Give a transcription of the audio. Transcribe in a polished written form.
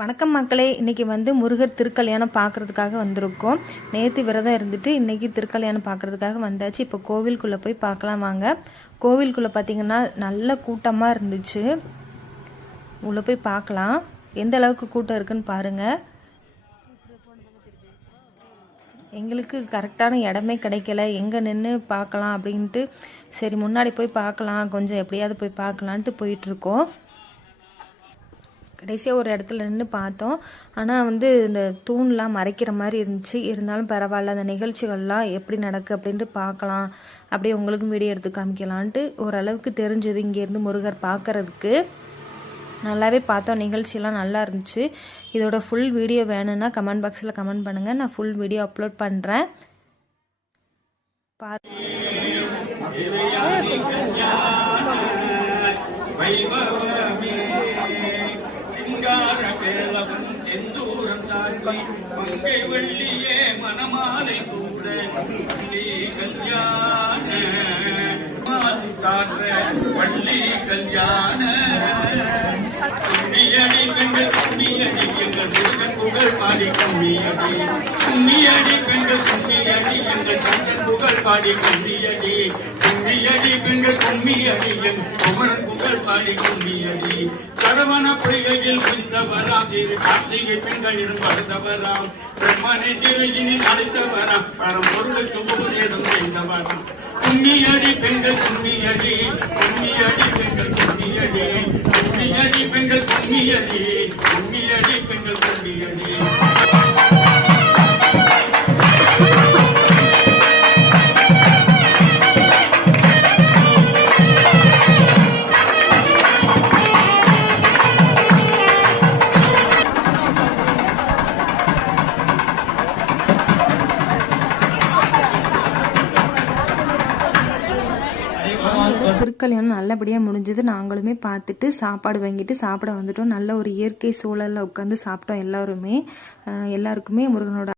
வணக்கம் மக்களே, இன்றைக்கி முருகர் திருக்கல்யாணம் பார்க்குறதுக்காக வந்திருக்கோம். நேற்று விரதம் இருந்துட்டு இன்றைக்கி திருக்கல்யாணம் பார்க்குறதுக்காக வந்தாச்சு. இப்போ கோவிலுக்குள்ளே போய் பார்க்கலாம் வாங்க. கோவிலுக்குள்ளே பார்த்திங்கன்னா நல்ல கூட்டமாக இருந்துச்சு. உள்ளே போய் பார்க்கலாம் எந்த அளவுக்கு கூட்டம் இருக்குன்னு பாருங்கள். எங்களுக்கு கரெக்டான இடமே கிடைக்கல, எங்கே நின்று பார்க்கலாம் அப்படின்ட்டு சரி முன்னாடி போய் பார்க்கலாம், கொஞ்சம் எப்படியாவது போய் பார்க்கலான்ட்டு போயிட்டுருக்கோம். கடைசியாக ஒரு இடத்துல நின்று பார்த்தோம். ஆனால் இந்த தூண்லாம் மறைக்கிற மாதிரி இருந்துச்சு. இருந்தாலும் பரவாயில்ல, அந்த நிகழ்ச்சிகள்லாம் எப்படி நடக்கு அப்படின்ட்டு பார்க்கலாம், அப்படியே உங்களுக்கும் வீடியோ எடுத்து காமிக்கலான்ட்டு ஓரளவுக்கு தெரிஞ்சது. இங்கேருந்து முருகர் பார்க்குறதுக்கு நல்லாவே பார்த்தோம். நிகழ்ச்சியெல்லாம் நல்லா இருந்துச்சு. இதோட ஃபுல் வீடியோ வேணும்னா கமெண்ட் பாக்ஸில் கமெண்ட் பண்ணுங்கள், நான் ஃபுல் வீடியோ அப்லோட் பண்ணுறேன். மங்கை வெள்ளியே மனமாலை கூட கல்யாண பள்ளி கல்யாண கும்மியடி பெண்கள் கும்மியடி எங்கள் முருகன் புகழ் பாடி கும்மியடி கும்மியடி பெண்கள் கும்மியடி எங்கள் கண்ணன் புகழ் பாடி கும்மியடி கும்மியடி பெண்கள் கும்மியடி என் குமரன் புகழ் பாடி கும்மியடி சரவண பொய்கையில் பிடித்தவராம் கார்த்திகை பெண்களிடம் வருந்தவராம் பிரம்மனை திரையினில் அழைத்தவராம் பரம்பொருளுக்கு உபதேசம் செய்தவராம் கும்மியடி பெண்கள் கும்மியடி கும்மியடி பெண்கள் கும்மியடி கும்மியடி பெண்கள் கும்மியடி கும்மியடி பெண்கள் கும்மியடி. திருக்கல்யாணம் நல்லபடியாக முடிஞ்சது. நாங்களுமே பார்த்துட்டு சாப்பாடு வாங்கிட்டு சாப்பிட வந்துட்டோம். நல்ல ஒரு இயற்கை சூழலில் உட்காந்து சாப்பிட்டோம். எல்லாருக்குமே முருகனோட